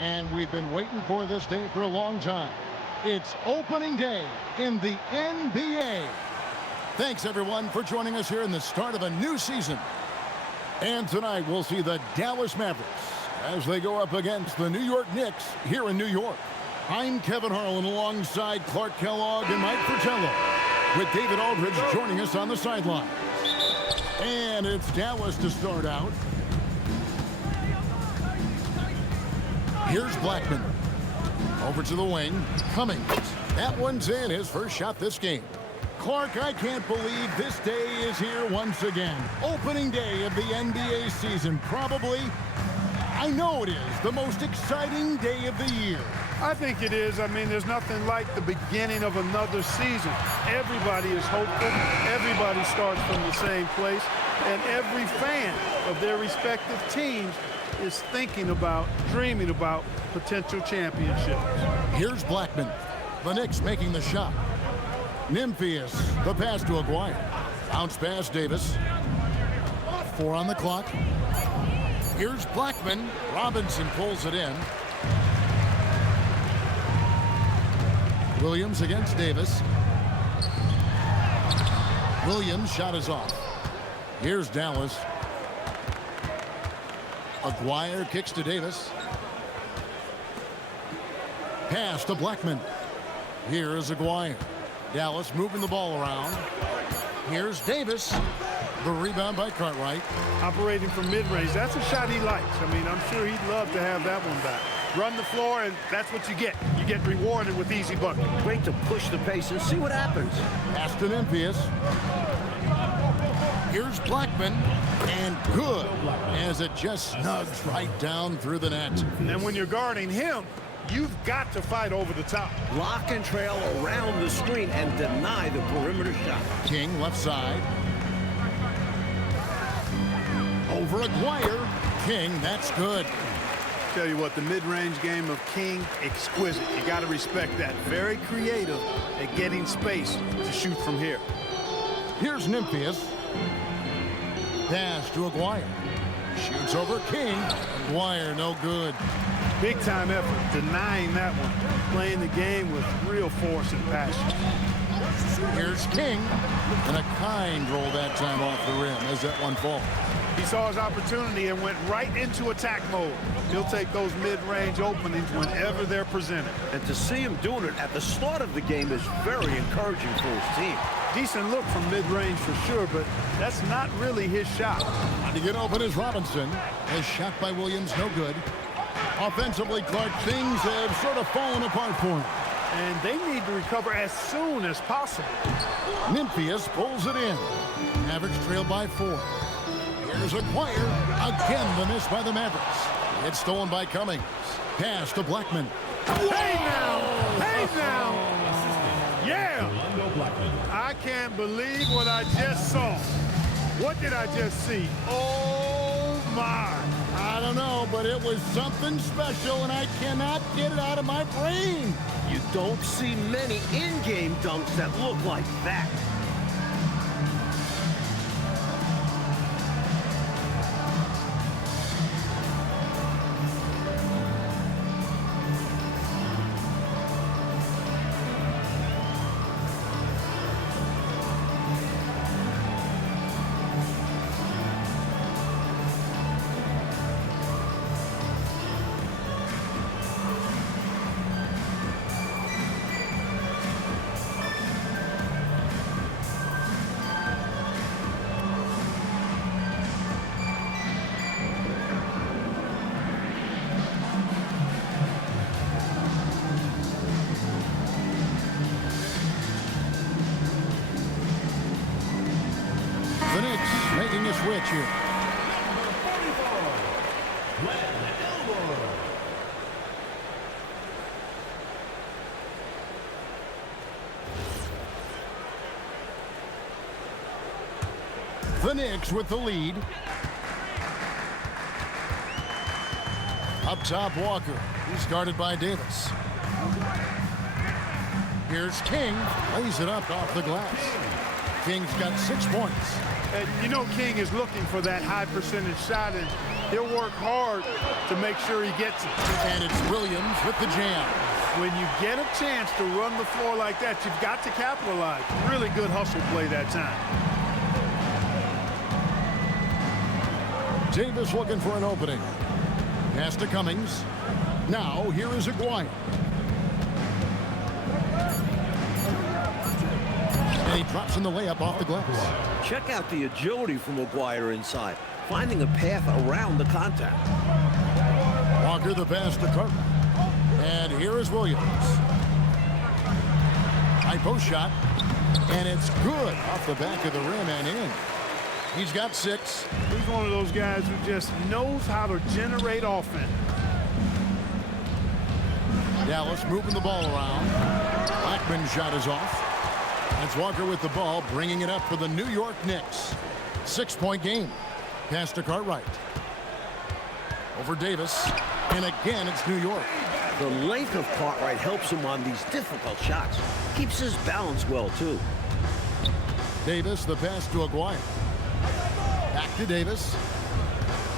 And we've been waiting for this day for a long time. It's opening day in the NBA. Thanks, everyone, for joining us here in the start of a new season. And tonight, we'll see the Dallas Mavericks as they go up against the New York Knicks here in New York. I'm Kevin Harlan alongside Clark Kellogg and Mike Fratello, with David Aldridge joining us on the sideline. And it's Dallas to start out. Here's Blackman. Over to the wing. Cummings. That one's in. His first shot this game. Clark, I can't believe this day is here once again. Opening day of the NBA season. Probably, I know it is, the most exciting day of the year. I think it is. I mean, there's nothing like the beginning of another season. Everybody is hopeful. Everybody starts from the same place. And every fan of their respective teams is thinking about, dreaming about potential championships. Here's Blackman. The Knicks making the shot. Nymphius, the pass to Aguirre. Bounce pass, Davis. 4 on the clock. Here's Blackman. Robinson pulls it in. Williams against Davis. Williams' shot is off. Here's Dallas. Aguirre kicks to Davis. Pass to Blackman. Here is Aguirre. Dallas moving the ball around. Here's Davis. The rebound by Cartwright. Operating from mid-range. That's a shot he likes. I mean, I'm sure he'd love to have that one back. Run the floor, and that's what you get. You get rewarded with easy buckets. Great to push the pace and see what happens. Pass to Nymphius. Here's Blackman, and good, as it just snugs right down through the net. And when you're guarding him, you've got to fight over the top. Lock and trail around the screen and deny the perimeter shot. King left side. Over Aguirre. King, that's good. Tell you what, the mid-range game of King, exquisite. You got to respect that. Very creative at getting space to shoot from here. Here's Nymphius. Pass to Aguirre. Shoots over King. Aguirre, no good. Big-time effort, denying that one. Playing the game with real force and passion. Here's King. And a kind roll that time off the rim as that one falls. He saw his opportunity and went right into attack mode. He'll take those mid-range openings whenever they're presented. And to see him doing it at the start of the game is very encouraging for his team. Decent look from mid-range for sure, but that's not really his shot. Trying to get open is Robinson. His shot by Williams, no good. Offensively, Clark, things have sort of fallen apart for him. And they need to recover as soon as possible. Nymphius pulls it in. Mavericks trail by 4. Here's Aguirre. Again, the miss by the Mavericks. It's stolen by Cummings. Pass to Blackman. Hey now! Hey now! Yeah! I can't believe what I just saw. What did I just see? Oh, my. I don't know, but it was something special, and I cannot get it out of my brain. You don't see many in-game dunks that look like that. The Knicks making a switch here. The Knicks with the lead. Up top, Walker. He's guarded by Davis. Here's King. Lays it up off the glass. King's got 6 points. And you know King is looking for that high percentage shot, and He'll work hard to make sure he gets it. And it's Williams with the jam. When you get a chance to run the floor like that, you've got to capitalize. Really good hustle play that time. Davis looking for an opening. Pass to Cummings. Now here is Aguirre. And he drops in the layup off the glass. Check out the agility from Aguirre inside, finding a path around the contact. Walker the pass to Carter. And here is Williams. High post shot. And it's good off the back of the rim and in. He's got 6. He's one of those guys who just knows how to generate offense. Dallas moving the ball around. Blackman's shot is off. That's Walker with the ball, bringing it up for the New York Knicks. 6-point game. Pass to Cartwright. Over Davis. And again, it's New York. The length of Cartwright helps him on these difficult shots. Keeps his balance well, too. Davis, the pass to Aguirre. Back to Davis.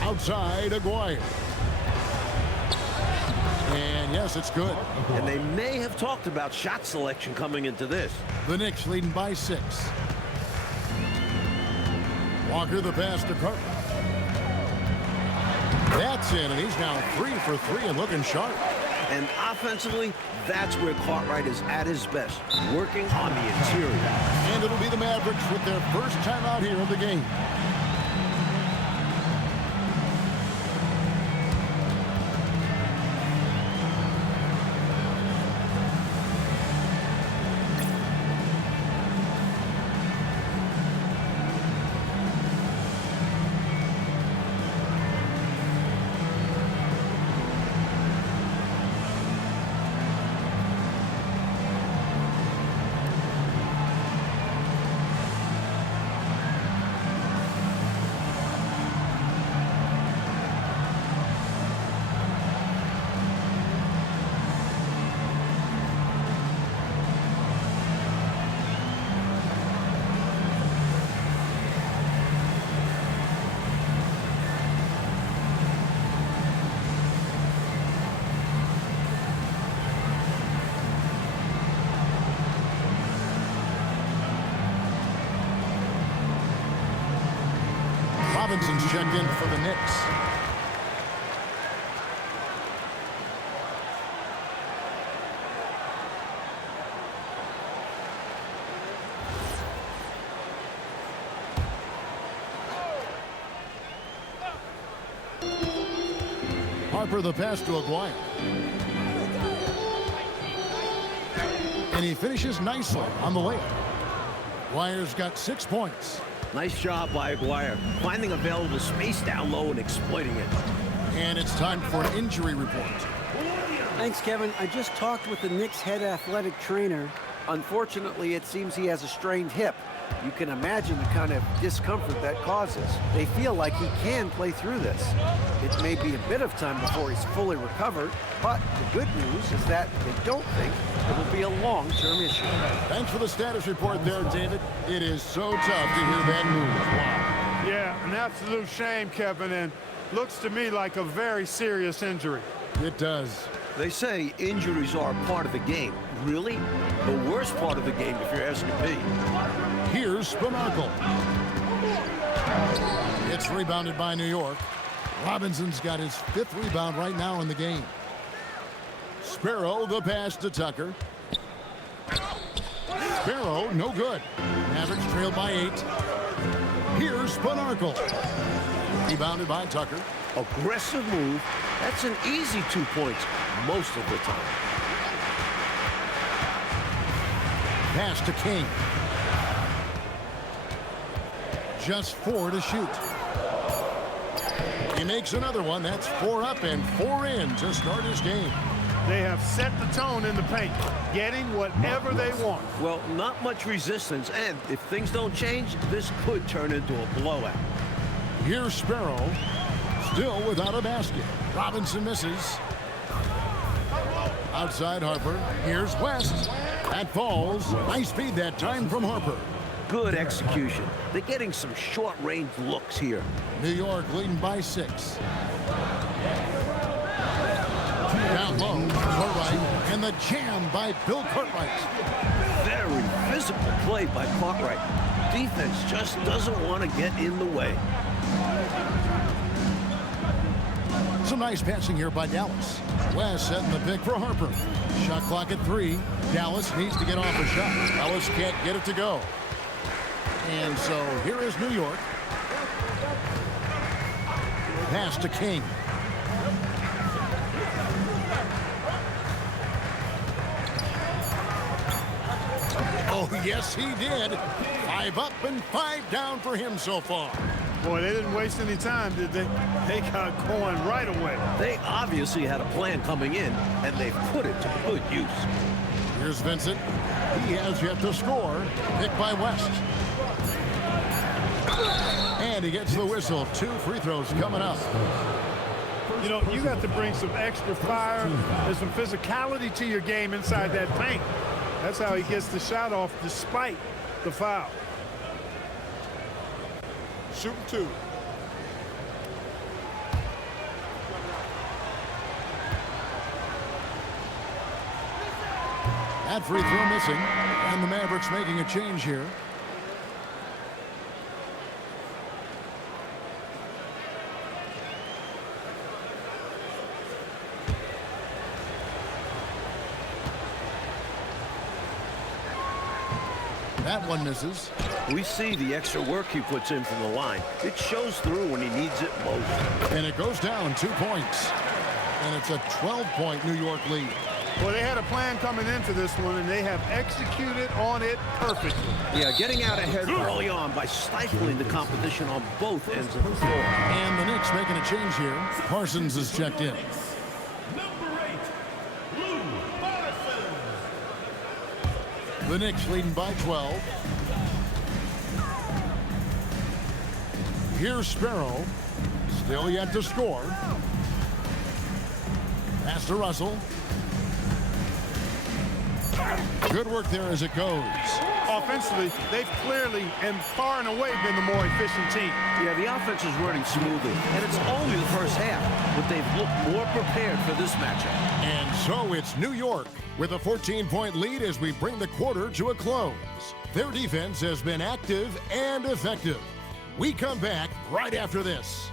Outside Aguirre. And yes, it's good. And they may have talked about shot selection coming into this. The Knicks leading by 6. Walker the pass to Carter. That's in, and he's now 3 for 3 and looking sharp. And offensively, that's where Cartwright is at his best, working on the interior. And it'll be the Mavericks with their first time out here in the game. Robinson's checked in for the Knicks. Harper the pass to Aguirre. And he finishes nicely on the layup. Aguirre's got 6 points. Nice job by Aguirre, finding available space down low and exploiting it. And it's time for an injury report. Thanks, Kevin. I just talked with the Knicks head athletic trainer. Unfortunately, it seems he has a strained hip. You can imagine the kind of discomfort that causes. They feel like he can play through this. It may be a bit of time before he's fully recovered, but the good news is that they don't think it will be a long-term issue. Thanks for the status report there, David. It is so tough to hear that news. Wow. Yeah, an absolute shame, Kevin, and looks to me like a very serious injury. It does. They say injuries are a part of the game. Really? The worst part of the game, if you're asking me. Here's Spanarkel. It's rebounded by New York. Robinson's got his 5th rebound right now in the game. Sparrow the pass to Tucker. Sparrow, no good. Mavericks trailed by 8. Here's Spanarkel. Rebounded by Tucker. Aggressive move. That's an easy 2 points most of the time. Pass to King. Just 4 to shoot. He makes another one. That's 4 up and 4 in to start his game. They have set the tone in the paint, getting whatever they want. Well, not much resistance, and if things don't change, this could turn into a blowout. Here's Sparrow, still without a basket. Robinson misses. Outside Harper. Here's West. That falls. Nice feed that time from Harper. Good execution. They're getting some short-range looks here. New York leading by 6. Down low, Cartwright, and the jam by Bill Cartwright. Very physical play by Cartwright. Defense just doesn't want to get in the way. Some nice passing here by Dallas. West setting the pick for Harper. Shot clock at 3. Dallas needs to get off a shot. Dallas can't get it to go. And so here is New York. Pass to King. Oh, yes, he did. 5 up and 5 down for him so far. Boy, they didn't waste any time, did they? They got going right away. They obviously had a plan coming in, and they've put it to good use. Here's Vincent. He has yet to score. Picked by West. And he gets the whistle. 2 free throws coming up. You know, you got to bring some extra fire and some physicality to your game inside that paint. That's how he gets the shot off despite the foul. Shooting 2. That free throw missing. And the Mavericks making a change here. That one misses. We see the extra work he puts in from the line. It shows through when he needs it most. And it goes down 2 points. And it's a 12-point New York lead. Well, they had a plan coming into this one, and they have executed on it perfectly. Yeah, getting out ahead early on by stifling the competition on both ends of the floor. And the Knicks making a change here. Parsons is checked in. The Knicks leading by 12. Here's Sparrow. Still yet to score. Pass to Russell. Good work there as it goes. Offensively, they've clearly and far and away been the more efficient team. Yeah, the offense is running smoothly, and it's only the first half, but they've looked more prepared for this matchup. And so it's New York with a 14-point lead as we bring the quarter to a close. Their defense has been active and effective. We come back right after this.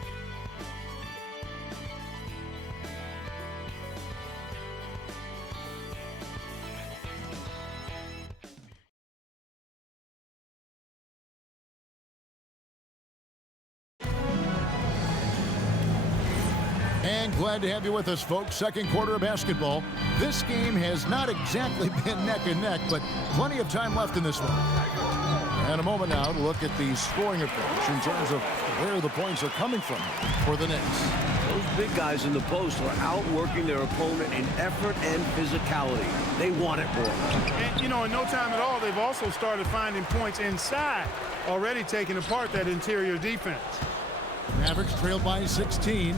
And glad to have you with us, folks. Second quarter of basketball. This game has not exactly been neck and neck, but plenty of time left in this one. And a moment now to look at the scoring approach in terms of where the points are coming from for the Knicks. Those big guys in the post are outworking their opponent in effort and physicality. They want it more. And, you know, in no time at all, they've also started finding points inside, already taking apart that interior defense. Mavericks trailed by 16.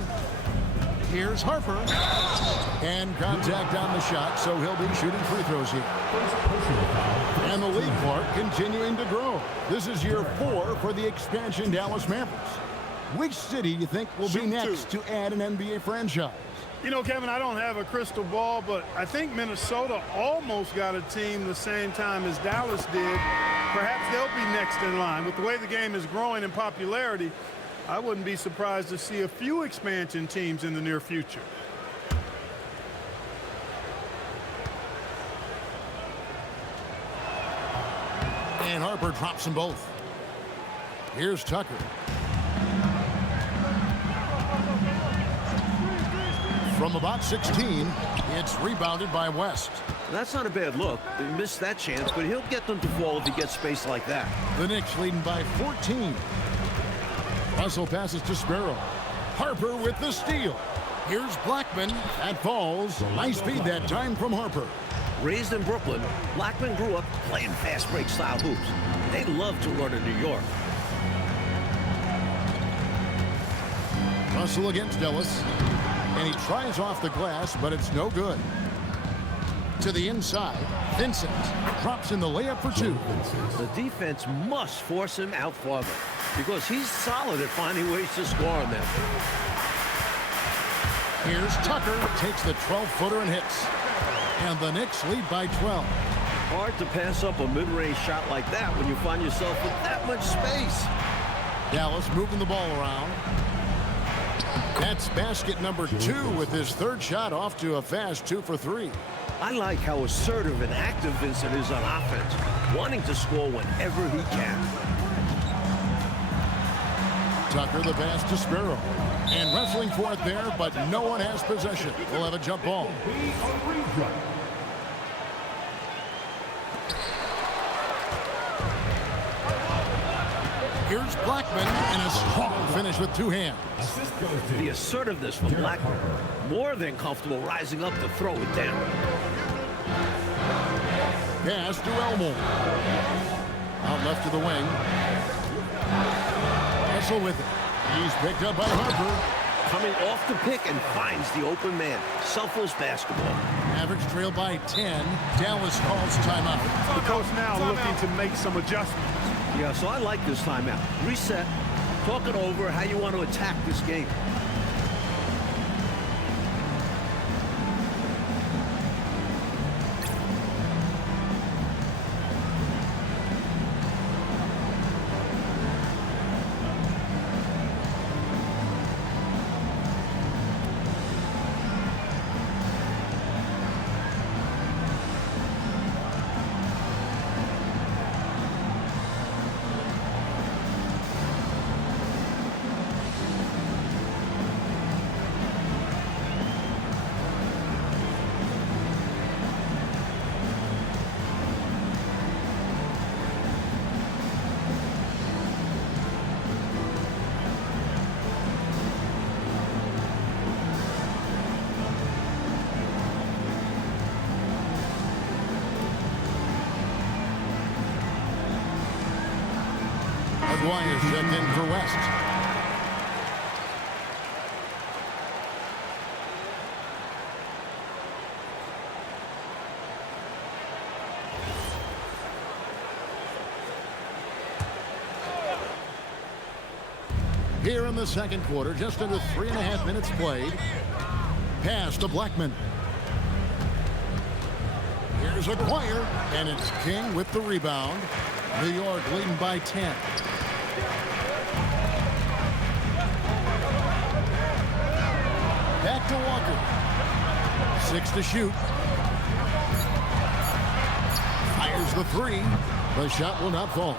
Here's Harper. And contact on the shot, so he'll be shooting free throws here. And the lead clock continuing to grow. This is year 4 for the expansion Dallas Mavericks. Which city do you think will be next to add an NBA franchise? You know, Kevin, I don't have a crystal ball, but I think Minnesota almost got a team the same time as Dallas did. Perhaps they'll be next in line. With the way the game is growing in popularity, I wouldn't be surprised to see a few expansion teams in the near future. And Harper drops them both. Here's Tucker. From about 16, it's rebounded by West. That's not a bad look. They missed that chance, but he'll get them to fall if he gets space like that. The Knicks leading by 14. Russell passes to Sparrow. Harper with the steal. Here's Blackman. That falls. Nice feed that time from Harper. Raised in Brooklyn, Blackman grew up playing fast break style hoops. They love to run in New York. Russell against Dallas. And he tries off the glass, but it's no good. To the inside, Vincent drops in the layup for two. The defense must force him out farther because he's solid at finding ways to score on them. Here's Tucker, takes the 12-footer and hits. And the Knicks lead by 12. Hard to pass up a mid-range shot like that when you find yourself with that much space. Dallas moving the ball around. That's basket number 2 with his third shot off to a fast 2 for 3. I like how assertive and active Vincent is on offense, wanting to score whenever he can. Tucker the pass to Sparrow. And wrestling for it there, but no one has possession. We'll have a jump ball. Here's Blackman, and a strong finish with 2 hands. The assertiveness from Blackman, more than comfortable rising up to throw it down. Pass to Elmore. Out left to the wing. Russell with it. He's picked up by Harper. Coming off the pick and finds the open man. Selfless basketball. Mavericks trail by 10. Dallas calls timeout. The coach now looking to make some adjustments. Yeah, so I like this timeout. Reset. Talk it over how you want to attack this game. Maguire checked in for West. Here in the second quarter, just under 3.5 minutes played. Pass to Blackman. Here's Maguire, and it's King with the rebound. New York leading by 10. Back to Walker. 6 to shoot. Fires the 3. The shot will not fall.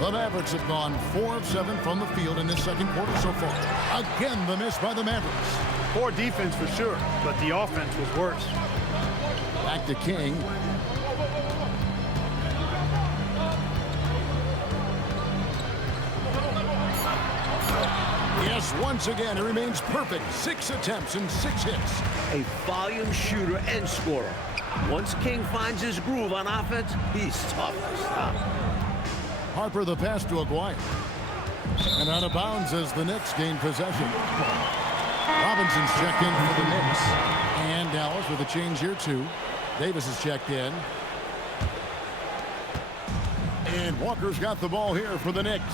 The Mavericks have gone 4 of 7 from the field in this second quarter so far. Again, the miss by the Mavericks. Poor defense for sure, but the offense was worse. Back to King. Yes, once again, it remains perfect. 6 attempts and 6 hits. A volume shooter and scorer. Once King finds his groove on offense, he's tough to stop. Harper the pass to Maguire. And out of bounds as the Knicks gain possession. Robinson's checked in for the Knicks. And Dallas with a change here too. Davis is checked in. And Walker's got the ball here for the Knicks.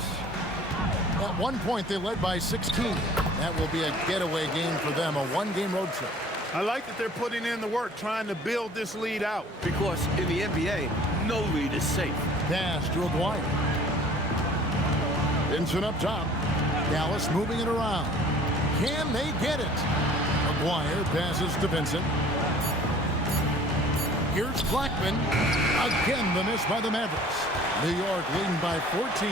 At one point, they led by 16. That will be a getaway game for them, a one-game road trip. I like that they're putting in the work, trying to build this lead out. Because in the NBA, no lead is safe. Pass to Maguire. Vincent up top. Dallas moving it around. Can they get it? Maguire passes to Vincent. Here's Blackman. Again, the miss by the Mavericks. New York leading by 14.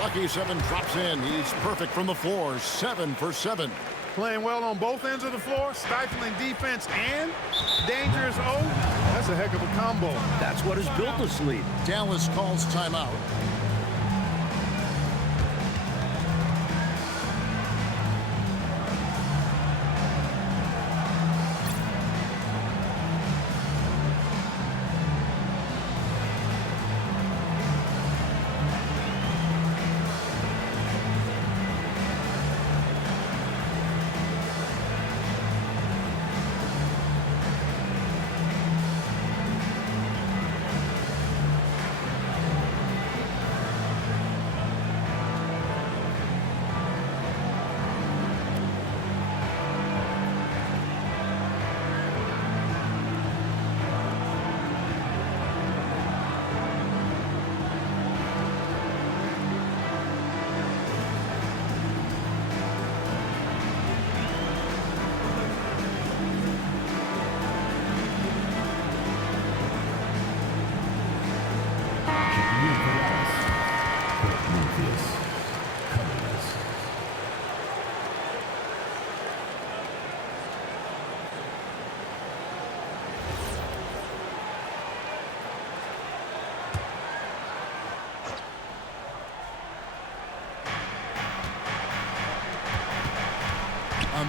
Lucky 7 drops in. He's perfect from the floor. 7 for 7. Playing well on both ends of the floor, stifling defense and dangerous O. That's a heck of a combo. That's what has built this lead. Dallas calls timeout.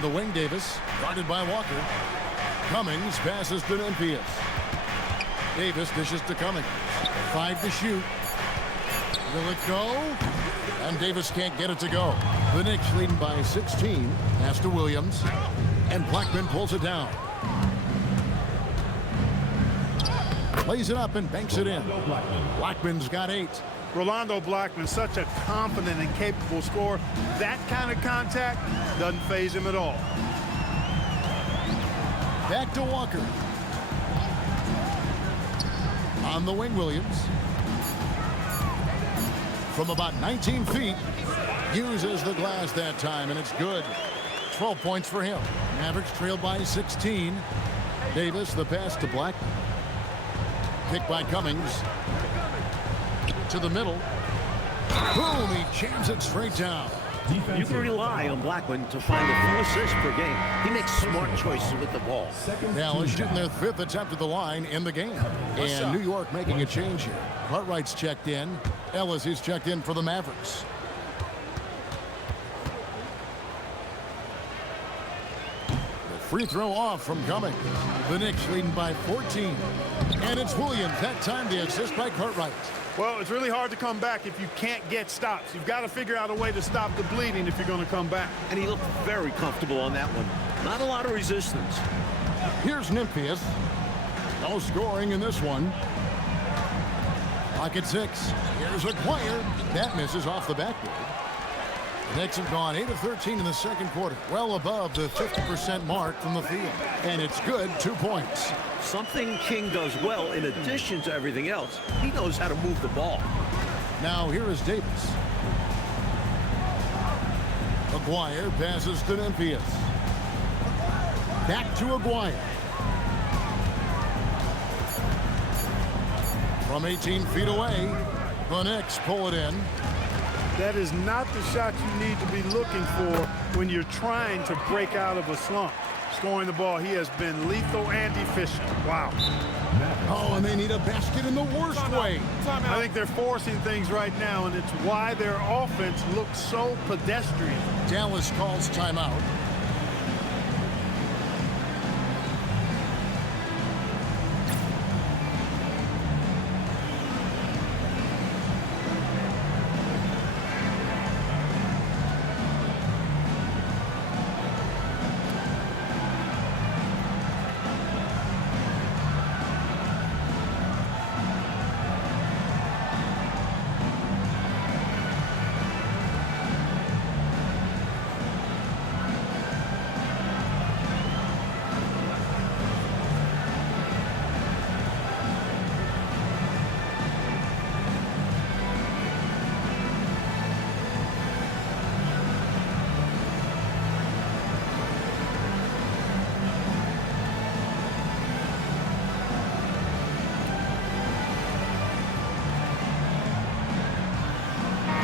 the wing, Davis, guarded by Walker. Cummings passes to Nymphius. Davis dishes to Cummings. 5 to shoot. Will it go? And Davis can't get it to go. The Knicks leading by 16. Pass to Williams. And Blackman pulls it down. Lays it up and banks it in. Blackman's got 8. Rolando Blackman, such a confident and capable scorer. That kind of contact doesn't faze him at all. Back to Walker. On the wing, Williams. From about 19 feet, uses the glass that time, and it's good. 12 points for him. Mavericks trail by 16. Davis, the pass to Blackman. Picked by Cummings. To the middle. Boom, he jams it straight down. You can rely on Blackman to find a few assists per game. He makes smart choices with the ball. Dallas shooting their 5th attempt at the line in the game. And New York making a change here. Cartwright's checked in. Ellis is checked in for the Mavericks. The free throw off from Cummings. The Knicks leading by 14. And it's Williams. That time the assist by Cartwright. Well, it's really hard to come back if you can't get stops. You've got to figure out a way to stop the bleeding if you're going to come back. And he looked very comfortable on that one. Not a lot of resistance. Here's Nymphius. No scoring in this one. Clock at 6. Here's Aguirre. That misses off the backboard. The Knicks have gone 8 of 13 in the second quarter. Well above the 50% mark from the field. And it's good, 2 points. Something King does well in addition to everything else. He knows how to move the ball. Now here is Davis. Aguirre passes to Nymphius. Back to Aguirre. From 18 feet away, the Knicks pull it in. That is not the shot you need to be looking for when you're trying to break out of a slump. Scoring the ball, he has been lethal and efficient. Wow. Oh, and they need a basket in the worst way. I think they're forcing things right now, and it's why their offense looks so pedestrian. Dallas calls timeout.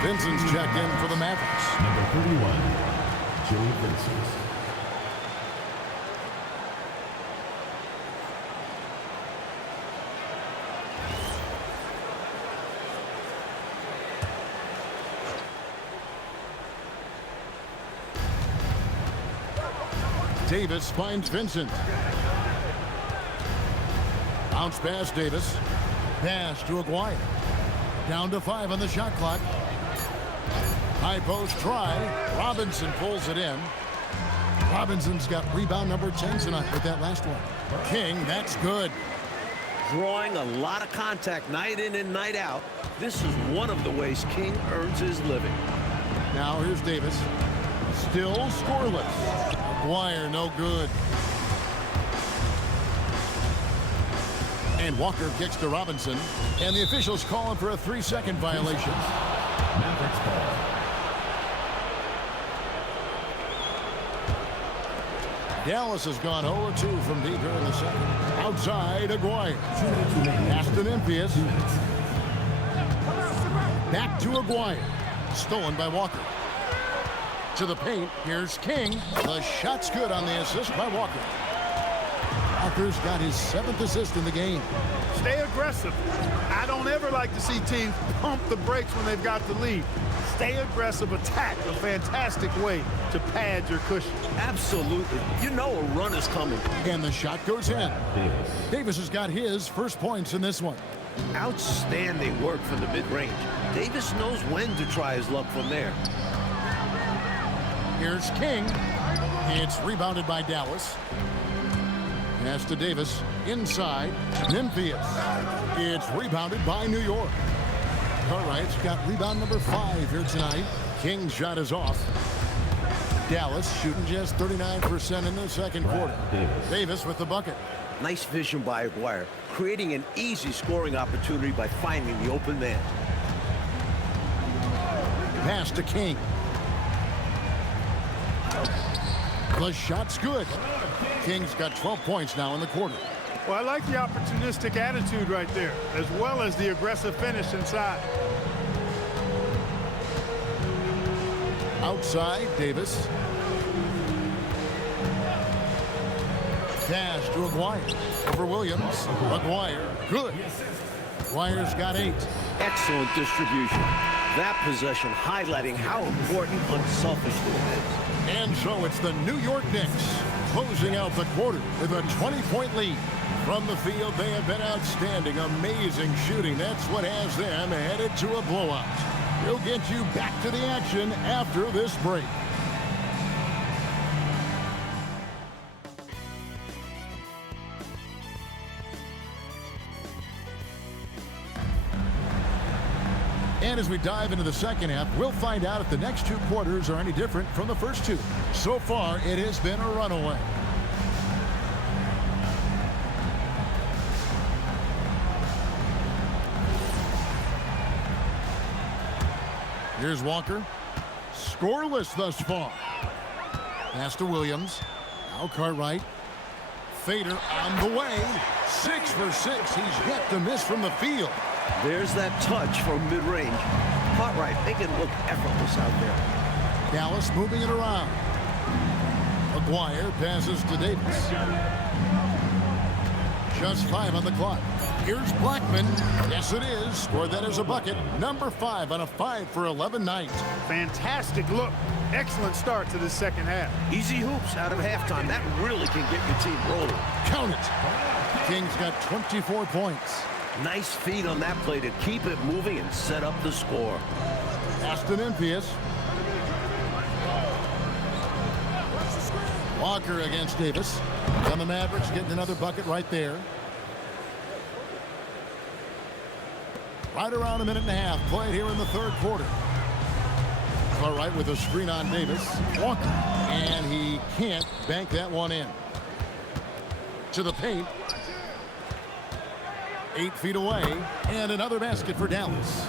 Vincent's checked in for the Mavericks. Number 31, Joe Vincent. Davis finds Vincent. Bounce pass, Davis. Pass to Aguirre. Down to 5 on the shot clock. High post try. Robinson pulls it in. Robinson's got rebound number 10 tonight with that last one. King, that's good. Drawing a lot of contact night in and night out. This is one of the ways King earns his living. Now here's Davis. Still scoreless. Aguirre, no good. And Walker kicks to Robinson. And the officials calling for a 3-second violation. Mavericks ball. Dallas has gone 0-2 from deep here in the second. Outside, Aguirre. Pass to Nymphius. Back to Aguirre. Stolen by Walker. To the paint. Here's King. The shot's good on the assist by Walker. Walker's got his 7th assist in the game. Stay aggressive. I don't ever like to see teams pump the brakes when they've got the lead. Stay aggressive, attack. A fantastic way to pad your cushion. Absolutely. You know a run is coming. And the shot goes in. Davis. Davis has got his first points in this one. Outstanding work from the mid-range. Davis knows when to try his luck from there. Here's King. It's rebounded by Dallas. Pass to Davis. Inside. Nymphius. It's rebounded by New York. Cartwright's got rebound number 5 here tonight. King's shot is off. Dallas shooting just 39% in the second quarter. Davis with the bucket. Nice vision by Aguirre, creating an easy scoring opportunity by finding the open man. Pass to King. The shot's good. King's got 12 points now in the quarter. Well, I like the opportunistic attitude right there, as well as the aggressive finish inside. Outside, Davis. Pass to Aguirre. Over Williams. Aguirre, good. Aguirre's got 8. Excellent distribution. That possession highlighting how important unselfishness is. And so it's the New York Knicks closing out the quarter with a 20-point lead. From the field, they have been outstanding, amazing shooting. That's what has them headed to a blowout. We'll get you back to the action after this break. And as we dive into the second half, we'll find out if the next 2 quarters are any different from the first 2. So far, it has been a runaway. Here's Walker. Scoreless thus far. Pass to Williams. Now Cartwright. Fader on the way. 6 for 6. He's yet to miss from the field. There's that touch from mid-range. Cartwright making it look effortless out there. Dallas moving it around. Aguirre passes to Davis. Just 5 on the clock. Here's Blackman. Yes, it is. Scored that as a bucket. Number 5 on a 5 for 11 night. Fantastic look. Excellent start to this second half. Easy hoops out of halftime. That really can get your team rolling. Count it. King's got 24 points. Nice feed on that play to keep it moving and set up the score. Aston Nymphius. Walker against Davis. And the Mavericks getting another bucket right there. Right around a minute and a half played here in the third quarter. Cartwright with a screen on Davis. Walker. And he can't bank that one in. To the paint. 8 feet away. And another basket for Dallas.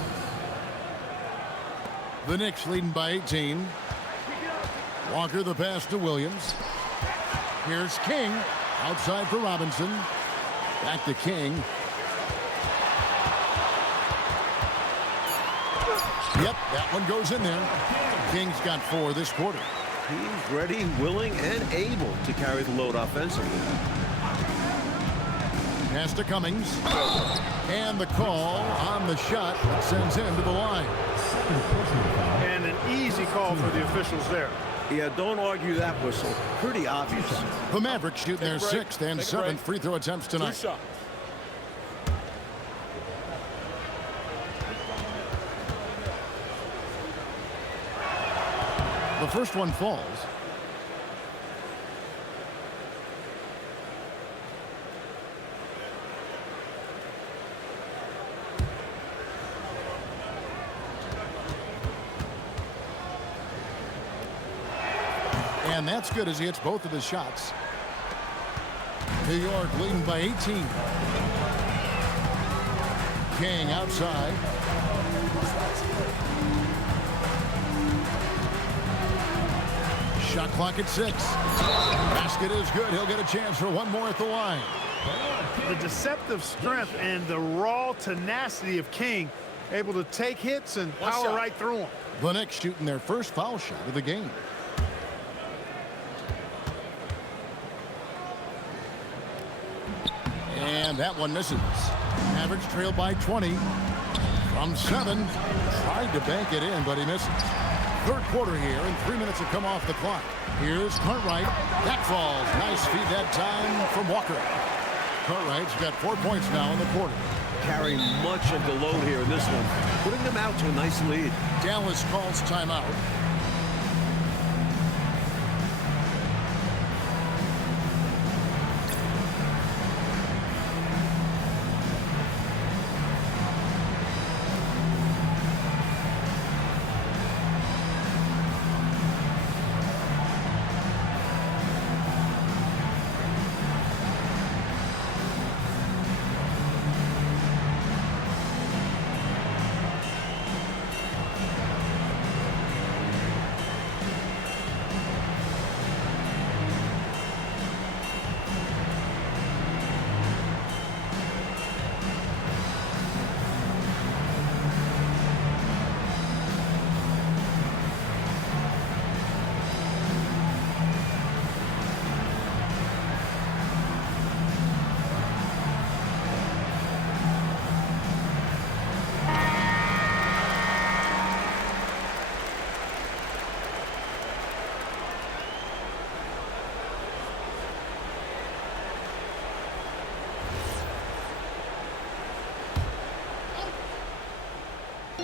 The Knicks leading by 18. Walker the pass to Williams. Here's King. Outside for Robinson. Back to King. Yep, that one goes in there. King's got 4 this quarter. He's ready, willing, and able to carry the load offensively. Pass to Cummings. And the call on the shot that sends him to the line. And an easy call for the officials there. Yeah, don't argue that whistle. Pretty obvious. The Mavericks shooting their 6th and 7th free throw attempts tonight. The first one falls. And that's good as he hits both of his shots. New York leading by 18. King outside. Shot clock at 6. Basket is good. He'll get a chance for one more at the line. The deceptive strength and the raw tenacity of King, able to take hits and power right through them. The Knicks shooting their first foul shot of the game. And that one misses. Mavericks trail by 20. From 7, tried to bank it in, but he misses. Third quarter here, and 3 minutes have come off the clock. Here's Cartwright. That falls. Nice feed that time from Walker. Cartwright's got 4 points now in the quarter. Carrying much of the load here in this one, putting them out to a nice lead. Dallas calls timeout.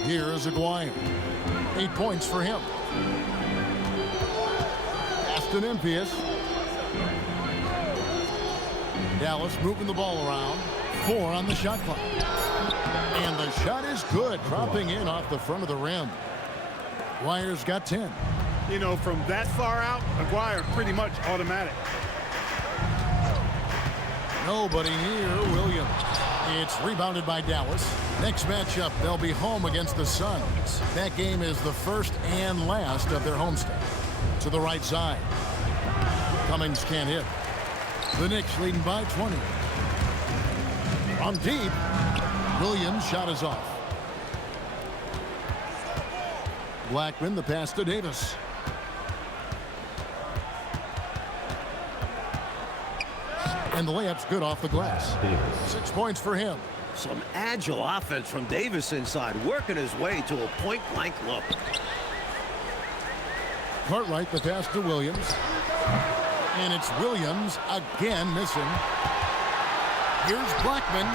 Here is Aguirre. 8 points for him. Aston Impious. Dallas moving the ball around. 4 on the shot clock. And the shot is good, dropping in off the front of the rim. Aguirre's got 10. You know, from that far out, Aguirre pretty much automatic. Nobody near Williams. It's rebounded by Dallas. Next matchup, they'll be home against the Suns. That game is the first and last of their homestand. To the right side. Cummings can't hit. The Knicks leading by 20. From deep, Williams' shot is off. Blackman, the pass to Davis. And the layup's good off the glass. 6 points for him. Some agile offense from Davis inside, working his way to a point-blank look. Cartwright, the pass to Williams. And it's Williams again missing. Here's Blackman.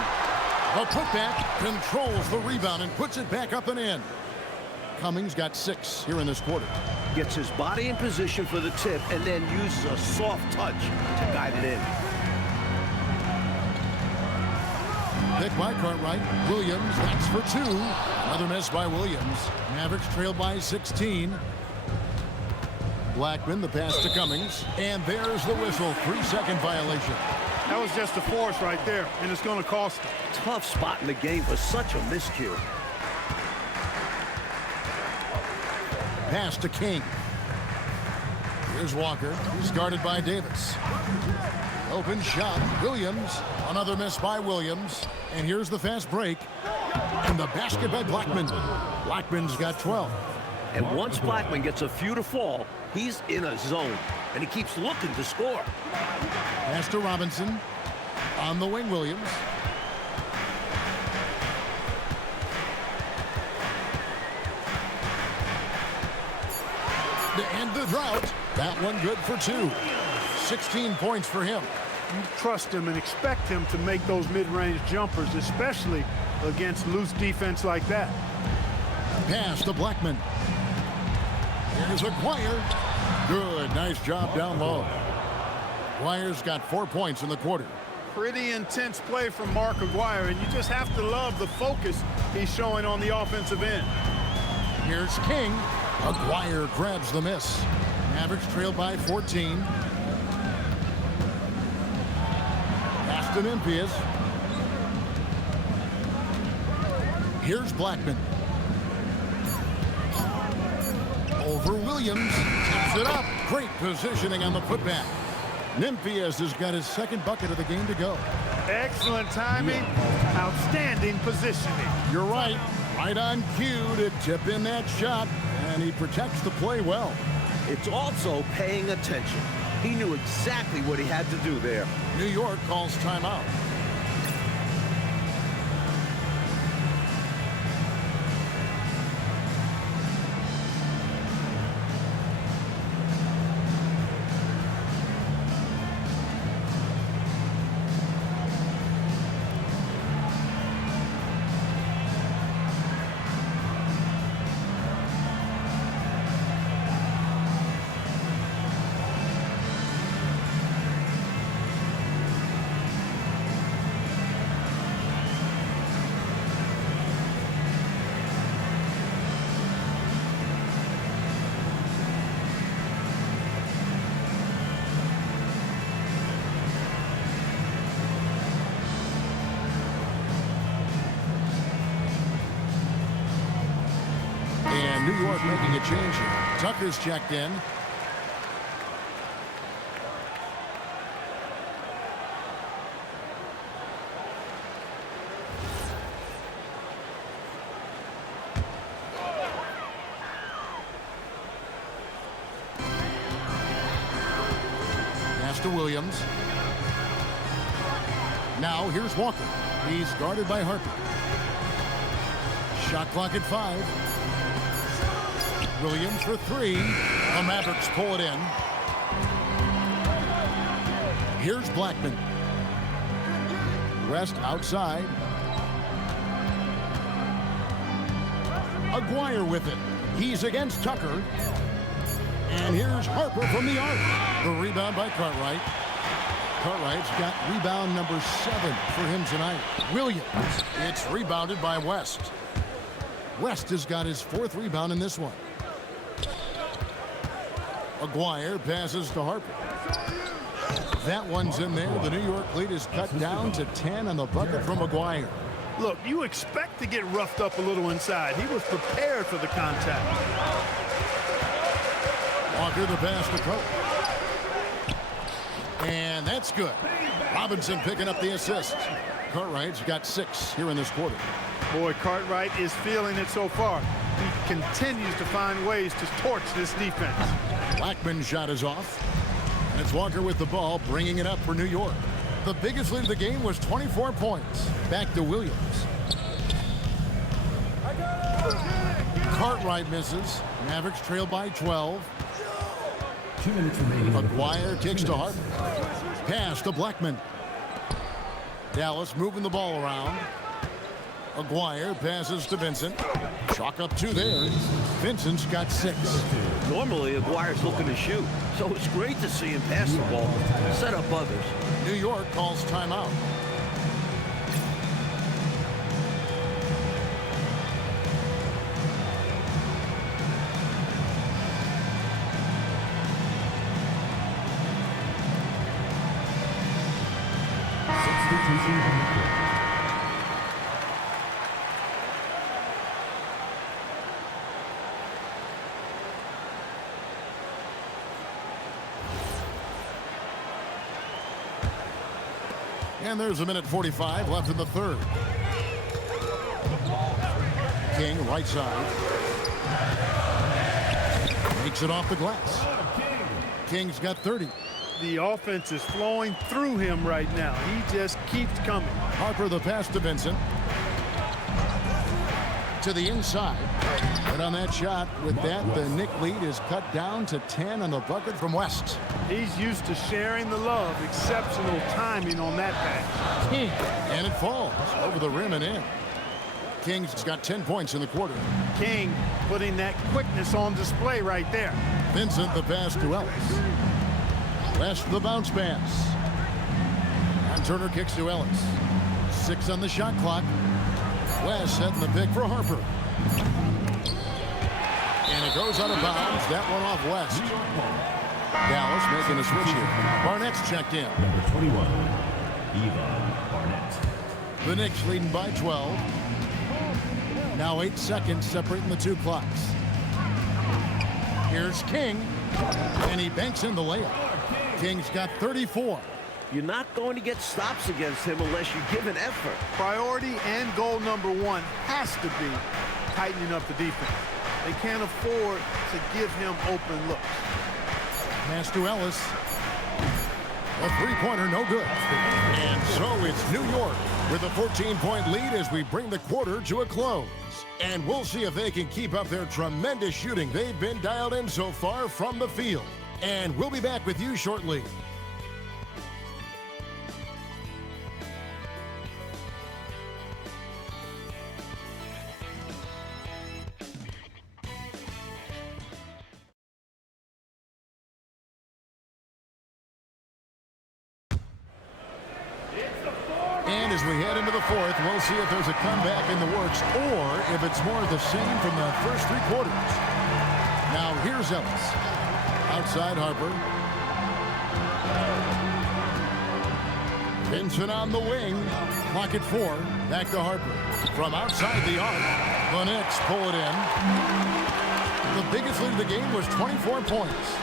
The putback controls the rebound and puts it back up and in. Cummings got 6 here in this quarter. Gets his body in position for the tip and then uses a soft touch to guide it in. Pick by Cartwright. Williams, that's for 2. Another miss by Williams. Mavericks trail by 16. Blackman, the pass to Cummings. And there's the whistle. 3-second violation. That was just a force right there, and it's going to cost him. Tough spot in the game for such a miscue. Pass to King. Here's Walker. He's guarded by Davis. Open shot. Williams. Another miss by Williams. And here's the fast break. And the basket by Blackman. Blackman's got 12. And once Blackman gets a few to fall, he's in a zone, and he keeps looking to score. Pass to Robinson. On the wing, Williams. To end the drought. That one good for 2. 16 points for him. You trust him and expect him to make those mid-range jumpers, especially against loose defense like that. Pass to Blackman. Here's Aguirre. Good. Nice job down low. Aguirre's got 4 points in the quarter. Pretty intense play from Mark Aguirre, and you just have to love the focus he's showing on the offensive end. Here's King. Aguirre grabs the miss. Mavericks trailed by 14. Aston Impious. Here's Blackman. Over Williams. Tips it up. Great positioning on the putback. Nymphias has got his second bucket of the game to go. Excellent timing. Outstanding positioning. You're right. Right on cue to tip in that shot. And he protects the play well. It's also paying attention. He knew exactly what he had to do there. New York calls timeout. York making a change here. Tucker's checked in. Pass to Williams. Now here's Walker. He's guarded by Harper. Shot clock at 5. Williams for 3. The Mavericks pull it in. Here's Blackman. West outside. Aguirre with it. He's against Tucker. And here's Harper from the arc. The rebound by Cartwright. Cartwright's got rebound number 7 for him tonight. Williams. It's rebounded by West. West has got his 4th rebound in this one. Aguirre passes to Harper. That one's in there. The New York lead is cut down to 10 on the bucket from Aguirre. Look, you expect to get roughed up a little inside. He was prepared for the contact. Walker the pass to Cope. And that's good. Robinson picking up the assist. Cartwright's got 6 here in this quarter. Boy, Cartwright is feeling it so far. He continues to find ways to torch this defense. Blackman's shot is off. And it's Walker with the ball, bringing it up for New York. The biggest lead of the game was 24 points. Back to Williams. Cartwright misses. Mavericks trail by 12. 2 minutes remaining. Aguirre kicks to Harper. Pass to Blackman. Dallas moving the ball around. Aguirre passes to Vincent. Chalk up 2 there. Vincent's got 6. Normally, Aguirre's looking to shoot, so it's great to see him pass the ball, set up others. New York calls timeout. Substitution on the court. And there's a minute 45 left in the 3rd. King right side. Makes it off the glass. King's got 30. The offense is flowing through him right now. He just keeps coming. Harper the pass to Vincent. To the inside. And on that shot, with that, the Knick lead is cut down to 10 on the bucket from West. He's used to sharing the love. Exceptional timing on that pass. King. And it falls over the rim and in. King's got 10 points in the quarter. King putting that quickness on display right there. Vincent the pass to Ellis. West the bounce pass. And Turner kicks to Ellis. 6 on the shot clock. West setting the pick for Harper. And it goes out of bounds. That one off West. Dallas making a switch here. Barnett's checked in. Number 21, Eva Barnett. The Knicks leading by 12. Now 8 seconds separating the 2 clocks. Here's King. And he banks in the layup. King's got 34. You're not going to get stops against him unless you give an effort. Priority and goal number 1 has to be tightening up the defense. They can't afford to give him open looks. Pass to Ellis. A 3-pointer, no good. And so it's New York with a 14-point lead as we bring the quarter to a close. And we'll see if they can keep up their tremendous shooting they've been dialed in so far from the field. And we'll be back with you shortly. And as we head into the 4th, we'll see if there's a comeback in the works or if it's more of the same from the first 3 quarters. Now here's Ellis. Outside Harper. Vincent on the wing. Clock at 4. Back to Harper. From outside the arc, the Knicks pull it in. The biggest lead of the game was 24 points.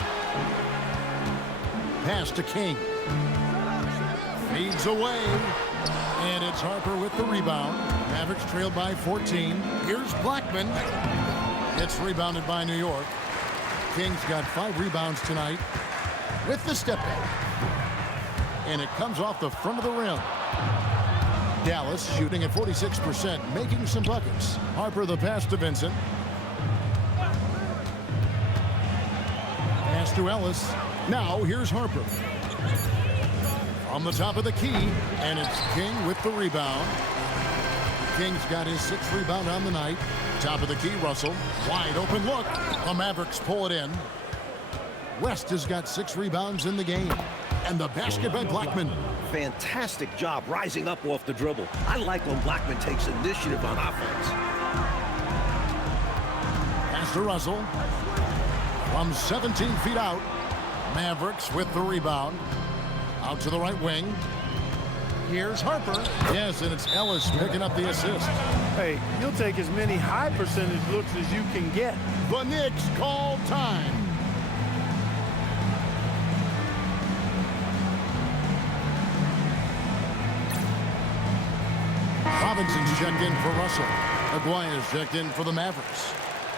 Pass to King. Feeds away. And it's Harper with the rebound. Mavericks trailed by 14. Here's Blackman. It's rebounded by New York. King's got 5 rebounds tonight with the step back. And it comes off the front of the rim. Dallas shooting at 46%, making some buckets. Harper the pass to Vincent. Pass to Ellis. Now here's Harper. On the top of the key, and it's King with the rebound. King's got his 6th rebound on the night. Top of the key, Russell. Wide open look. The Mavericks pull it in. West has got 6 rebounds in the game. And the basket by Blackman. Fantastic job rising up off the dribble. I like when Blackman takes initiative on offense. Pass to Russell. From 17 feet out. Mavericks with the rebound. Out to the right wing. Here's Harper. Yes, and it's Ellis picking up the assist. Hey, you'll take as many high percentage looks as you can get. The Knicks call time. Robinson's checked in for Russell. Aguayo's checked in for the Mavericks.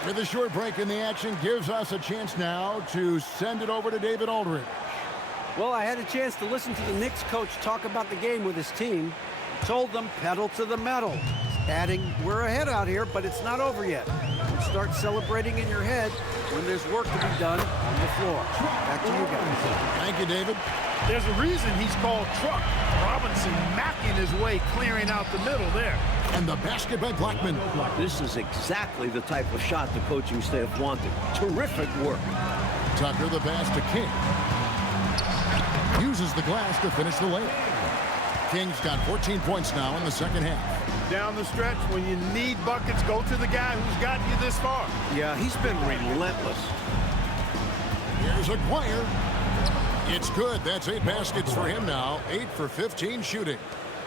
With a short break in the action, gives us a chance now to send it over to David Aldridge. Well, I had a chance to listen to the Knicks coach talk about the game with his team. Told them pedal to the metal. Adding, we're ahead out here, but it's not over yet. Start celebrating in your head when there's work to be done on the floor. Back to you guys. Thank you, David. There's a reason he's called Truck. Robinson macking his way, clearing out the middle there. And the basket by Blackman. This is exactly the type of shot the coaching staff wanted. Terrific work. Tucker the pass to King. Uses the glass to finish the layup. King's got 14 points now in the second half. Down the stretch, when you need buckets, go to the guy who's gotten you this far. Yeah, he's been relentless. Here's Aguayo. It's good. That's 8 baskets for him now. 8 for 15 shooting.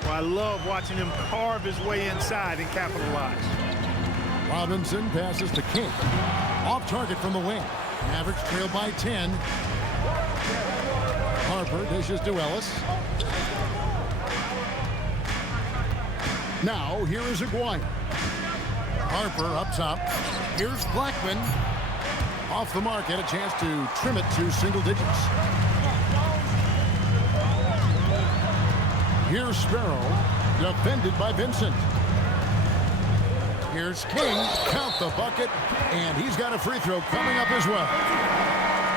Well, I love watching him carve his way inside and capitalize. Robinson passes to King. Off target from the wing. Mavericks trail by 10. Harper dishes to Ellis. Now, here is Aguayo. Harper up top. Here's Blackman. Off the mark, had a chance to trim it to single digits. Here's Sparrow, defended by Vincent. Here's King, count the bucket, and he's got a free throw coming up as well.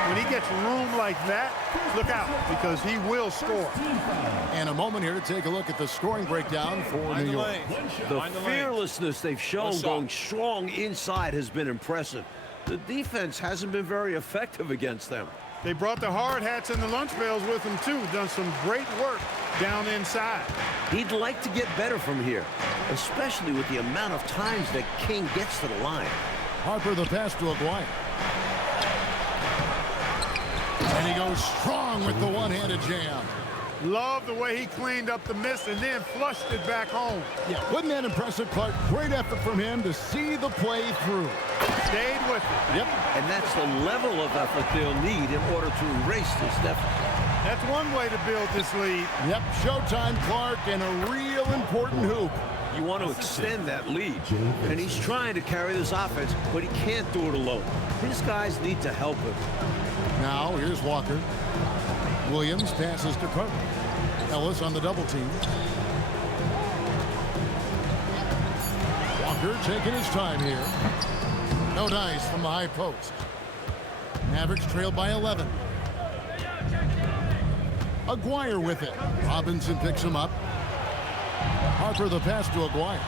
When he gets room like that, look out, because he will score. And a moment here to take a look at the scoring breakdown for New York. The fearlessness they've shown going strong inside has been impressive. The defense hasn't been very effective against them. They brought the hard hats and the lunch pails with them, too. Done some great work down inside. He'd like to get better from here, especially with the amount of times that King gets to the line. Harper the pass to Aguayo. And he goes strong with the one-handed jam. Love the way he cleaned up the miss and then flushed it back home. Yeah, wasn't that impressive, Clark? Great effort from him to see the play through. Stayed with it. Yep. And that's the level of effort they'll need in order to erase this deficit. That's one way to build this lead. Yep, showtime, Clark, and a real important hoop. You want to extend that lead, and he's trying to carry this offense, but he can't do it alone. His guys need to help him. Now, here's Walker. Williams passes to Carter. Ellis on the double team. Walker taking his time here. No dice from the high post. Mavericks trail by 11. Aguayo with it. Robinson picks him up. Harper the pass to Aguayo.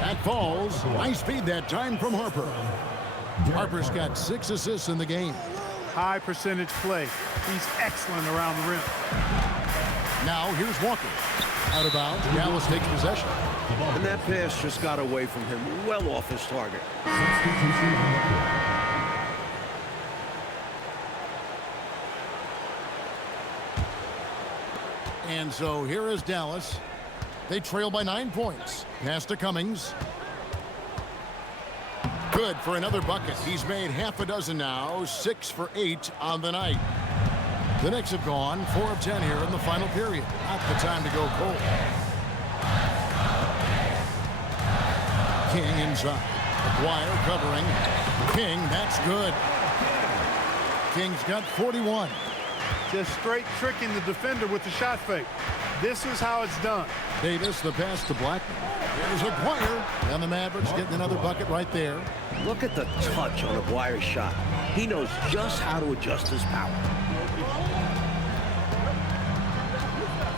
That falls. Nice speed that time from Harper. Harper's got 6 assists in the game. High percentage play. He's excellent around the rim. Now here's Walker. Out of bounds. Dallas takes possession. And that pass just got away from him, well off his target. And so here is Dallas. They trail by 9 points. Pass to Cummings. Good for another bucket. He's made half a dozen now, 6 for 8 on the night. The Knicks have gone 4 of 10 here in the final period. Not the time to go cold. King inside. McGuire covering. King, that's good. King's got 41. Just straight tricking the defender with the shot fake. This is how it's done. Davis, the pass to Blackman. There's McGuire. And the Mavericks getting another bucket right there. Look at the touch on Aguirre's shot. He knows just how to adjust his power.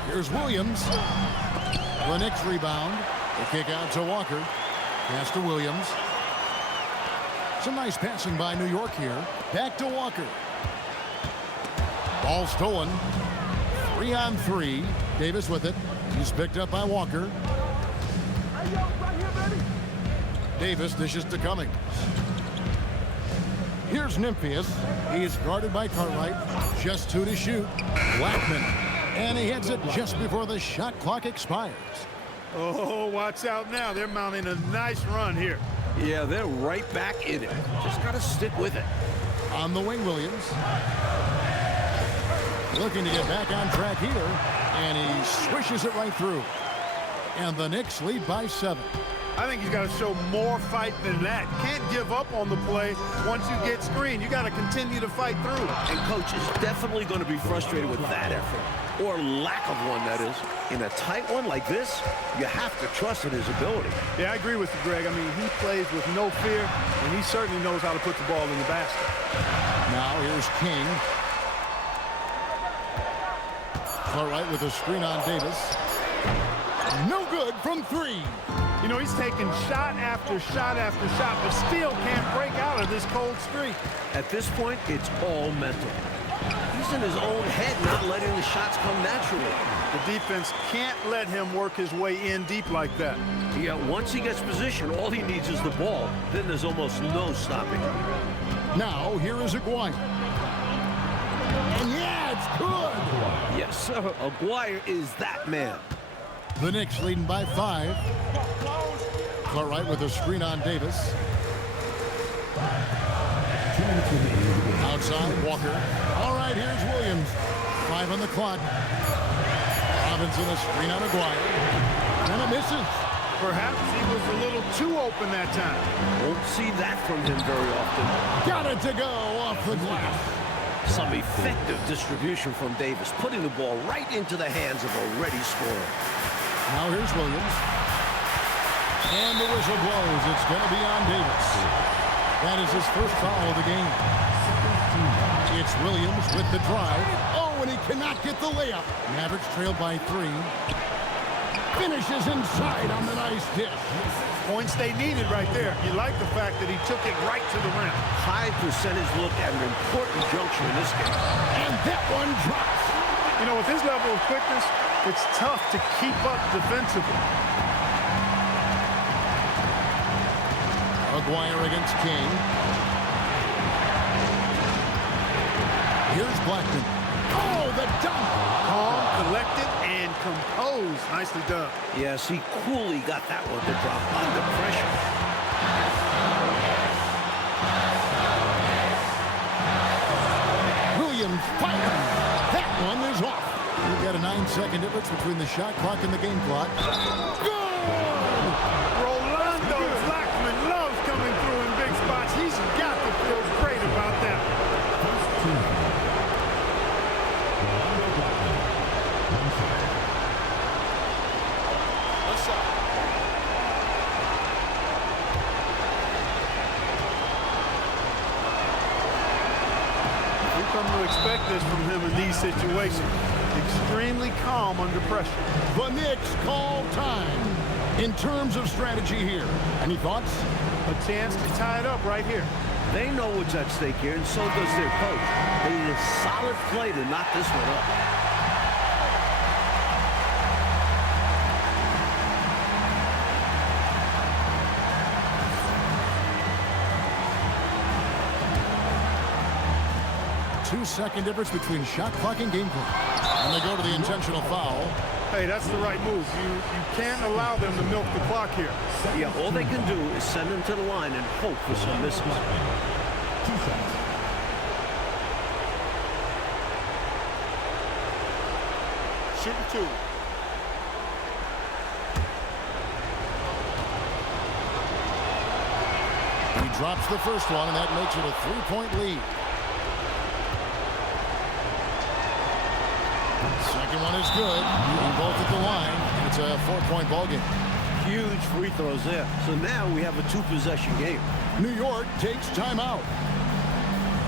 Here's Williams. The Knicks rebound. The kick out to Walker. Pass to Williams. Some nice passing by New York here. Back to Walker. Ball stolen. 3-on-3. Davis with it. He's picked up by Walker. Davis dishes to Cummings. Here's Nymphius. He's guarded by Cartwright. Just 2 to shoot. Blackman. And he hits it just before the shot clock expires. Oh, watch out now. They're mounting a nice run here. Yeah, they're right back in it. Just got to stick with it. On the wing, Williams. Looking to get back on track here. And he swishes it right through. And the Knicks lead by 7. I think he's got to show more fight than that. Can't give up on the play once you get screened. You got to continue to fight through. And Coach is definitely going to be frustrated with that effort. Or lack of one, that is. In a tight one like this, you have to trust in his ability. Yeah, I agree with you, Greg. I mean, he plays with no fear, and he certainly knows how to put the ball in the basket. Now here's King. Cartwright with a screen on Davis. No good from 3. You know, he's taking shot after shot after shot, but still can't break out of this cold streak. At this point, it's all mental. He's in his own head, not letting the shots come naturally. The defense can't let him work his way in deep like that. Yeah, once he gets position, all he needs is the ball. Then there's almost no stopping him. Now here is Aguirre. And yeah, it's good. Yes, sir. Aguirre is that man. The Knicks leading by 5. Cartwright with a screen on Davis. 2 minutes remaining in the game. Outside, Walker. All right, here's Williams. 5 on the clock. Robinson a screen on Aguirre. And it misses. Perhaps he was a little too open that time. Won't see that from him very often. Got it to go off the glass. Some effective distribution from Davis, putting the ball right into the hands of a ready scorer. Now here's Williams. And the whistle blows. It's going to be on Davis. That is his first foul of the game. It's Williams with the drive. Oh, and he cannot get the layup. Mavericks trailed by 3. Finishes inside on the nice dish. Points they needed right there. You like the fact that he took it right to the rim. High percentage look at an important juncture in this game. And that one drops. You know, with his level of quickness, it's tough to keep up defensively. Aguirre against King. Here's Blackman. Oh, the dunk! Calm, collected, and composed. Nicely done. Yes, he coolly got that one to drop under pressure. Williams firing. That one is off. We've got a 9-second difference between the shot clock and the game clock. Good! Rolando Blackman loves coming through in big spots. He's got to feel great about that. We've come to expect this from him in these situations. Extremely calm under pressure. The Knicks call time. In terms of strategy here, any thoughts? A chance to tie it up right here. They know what's at stake here, and so does their coach. They need a solid play to knock this one up. Two-second difference between shot clock and game clock. And they go to the intentional foul. Hey, that's the right move. You can't allow them to milk the clock here. Yeah, all they can do is send them to the line and hope for some misses. 2 shots. Shooting 2. He drops the first one, and that makes it a 3-point lead. Second one is good. Beating both at the line, and it's a 4-point ball game. Huge free throws there. So now we have a 2-possession game. New York takes timeout.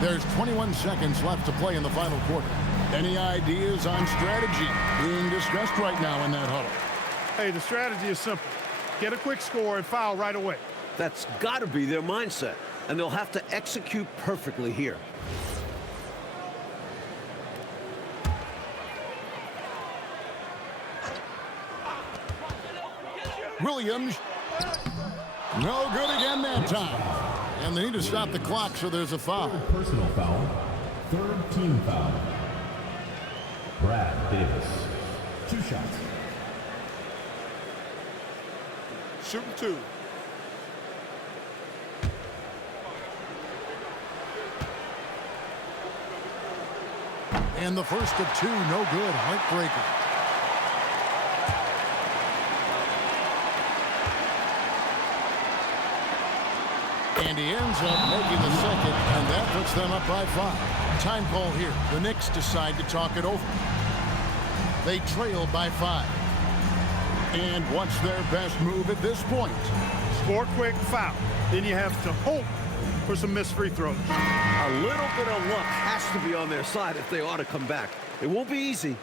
There's 21 seconds left to play in the final quarter. Any ideas on strategy being discussed right now in that huddle? Hey, the strategy is simple. Get a quick score and foul right away. That's got to be their mindset, and they'll have to execute perfectly here. Williams. No good again that time. And they need to stop the clock, so there's a foul. Personal foul. 3rd team foul. Brad Davis. 2 shots. Shooting 2. And the first of 2, no good. Heartbreaker. And he ends up making the second, and that puts them up by 5. Time call here. The Knicks decide to talk it over. They trail by 5. And what's their best move at this point? Score quick, foul. Then you have to hope for some missed free throws. A little bit of luck has to be on their side if they ought to come back. It won't be easy.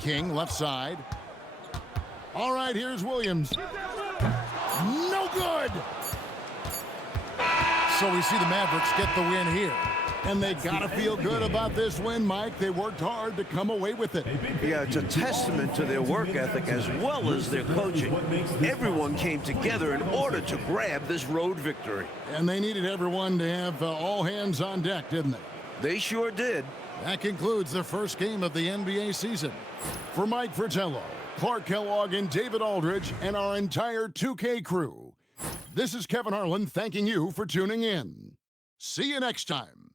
King left side. All right, here's Williams. No good. So we see the Mavericks get the win here. And they got to feel good about this win, Mike. They worked hard to come away with it. Yeah, it's a testament to their work ethic as well as their coaching. Everyone came together in order to grab this road victory. And they needed everyone to have all hands on deck, didn't they? They sure did. That concludes the first game of the NBA season. For Mike Fratello, Clark Kellogg, and David Aldridge, and our entire 2K crew, this is Kevin Harlan thanking you for tuning in. See you next time.